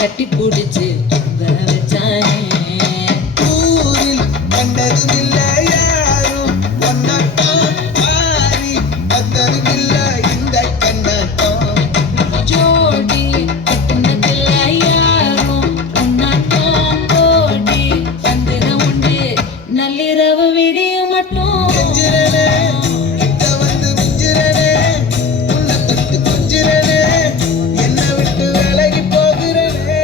கட்டி பிடிச்சு வச்சானே. ஊரில் கண்டதும் இல்லை யாரும் ஒன்னாட்டம் மாறி வந்ததும் இல்லை இந்த கண்ணாட்டம். ஜோடி கட்டுனதில்ல யாரும் ஒன்னாட்டம் கோடி வந்தத உண்டு நள்ளிரவு விடியும் மட்டும். கெஞ்சிரனே கிட்ட வந்து மிஞ்சிரனே உன்னை தொட்டு கொஞ்சிரனே என்னை விட்டு விலகி போகிறனே.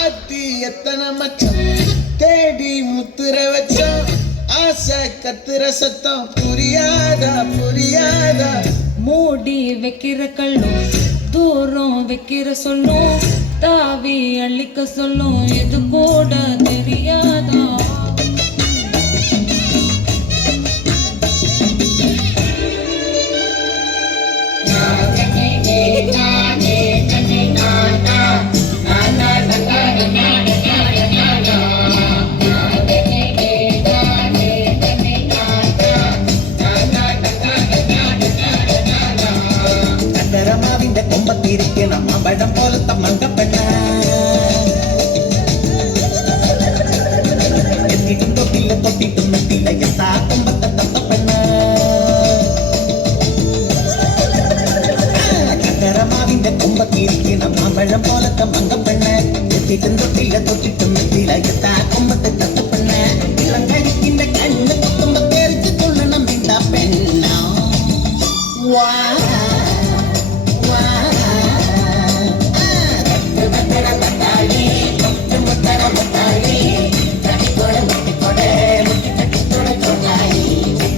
ஆத்தி எத்தனை மச்சம் தேடி முத்துற வச்சோம் ஆசை கத்துற சத்தம் புரியாதா புரியாதா. மூடி வைக்கிற கல்லும் தூரம் வைக்கிற சொல்லும் தாவி அள்ளிக்க சொல்லும் இது கூட தெரியாதா. கண்டரமாவிന്റെ കൊമ്പത്തിരിക്കണം അമ്പഴം പോലത്തെ മങ്കപ്പെണ്ണ എത്തിട്ടും തൊട്ടില്ല തൊട്ടിട്ടും നെട്ടില്ല എത്താ കൊമ്പത്തെ തത്തപ്പെണ്ണ. കണ്ടരമാവിന്റെ കൊമ്പത്തിരിക്കണം അമ്പഴം പോലത്തെ മങ്കപ്പെണ്ണ എത്തിട്ടും തൊട്ടില്ല തൊട്ടിട്ടും നെട്ടില്ല എത്താ കൊമ്പത്തെ തത്തപ്പെണ്ണ. ഇളം കഴിക്കിന്റെ കണ്ണ് കുത്തുമ്പോ തെറിച്ച് തുള്ളണം മിണ്ട പെണ്ണ. വാ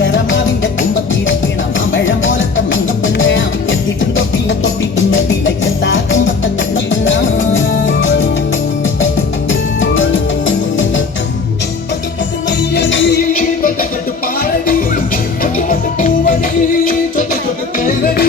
കരമാവിന്റെ കുമ്പത്തിരിക്കണം അമ്പഴം പോലത്തെ മങ്കപ്പെണ്ണ എത്തിട്ടും തൊട്ടില്ല തൊട്ടിട്ടും നെട്ടില്ല എത്താ കുമ്പത്തെ തത്തപ്പെണ്ണ. പാടടി പൂവടി ചൊട്ട് ചൊട്ട് തേരടി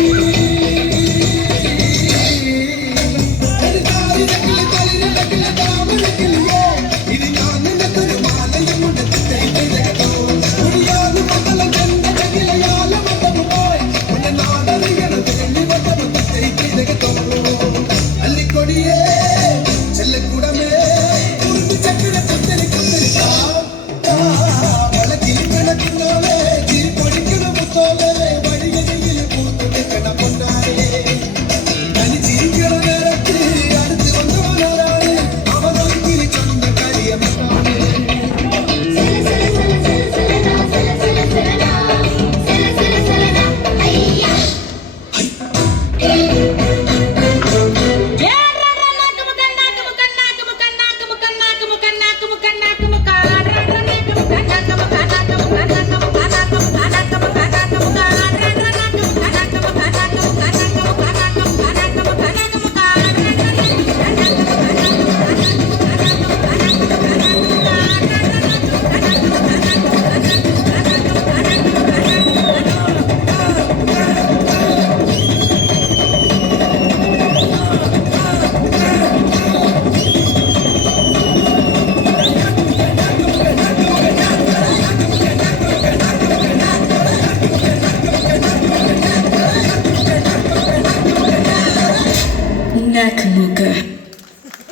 Nakamooka.